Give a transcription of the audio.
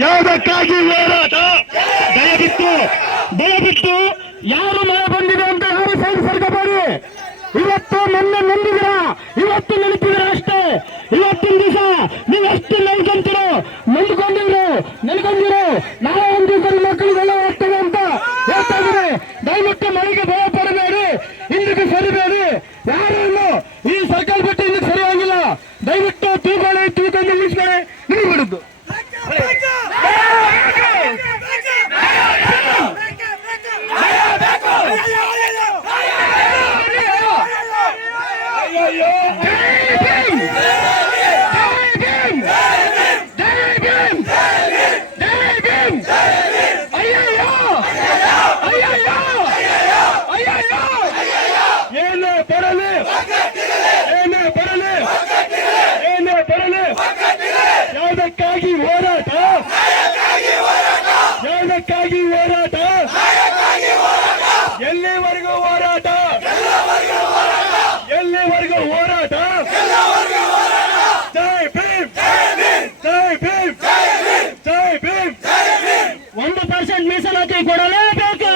ಯಾವುದಕ್ಕಾಗಿ ಹೋರಾಟ? ದಯವಿಟ್ಟು ದಯವಿಟ್ಟು ಯಾರು ಮಳೆ ಬಂದಿದೆ ಅಂತ ಯಾರು ಸೈಡ್ ಸರ್ಕಬೇಡಿ ಇವತ್ತು ಮೊನ್ನೆ ನಂಬಿದ್ರ, ಇವತ್ತು ನೆನಪಿದ್ರ ಅಷ್ಟೇ. ಇವತ್ತಿನ ದಿವಸ ನೀವು ಎಷ್ಟು ನೆನ್ಕೊಂತೀರೋ ನೆನ್ಕೊಂಡಿದ್ರು ನೆನ್ಕೊಂಡಿರೋ ನಾಳೆ ತೂಕೊಳ್ಳಿ ತಂದು ನೀವು ಬಿಡುದು ಏನೇ ಬರಲಿ ಏನೇ ಬರಲಿ ಏನೇ ಬರಲಿ ಯಾವುದಕ್ಕಾಗಿ ಹೋರಾಟ. ಯಾವುದಕ್ಕಾಗಿ ಹೋರಾಟ. ಎಲ್ಲಿವರೆಗೂ ಹೋರಾಟ? ಎಲ್ಲಿವರೆಗೂ ಹೋರಾಟ? ಜೈ ಭೀಮ್. ಜೈ ಭೀಮ್. ಜೈ ಭೀಮ್. ಒಂದು ಪರ್ಸೆಂಟ್ ಮೀಸಲಾತಿ ಕೊಡಲೇಬೇಕು.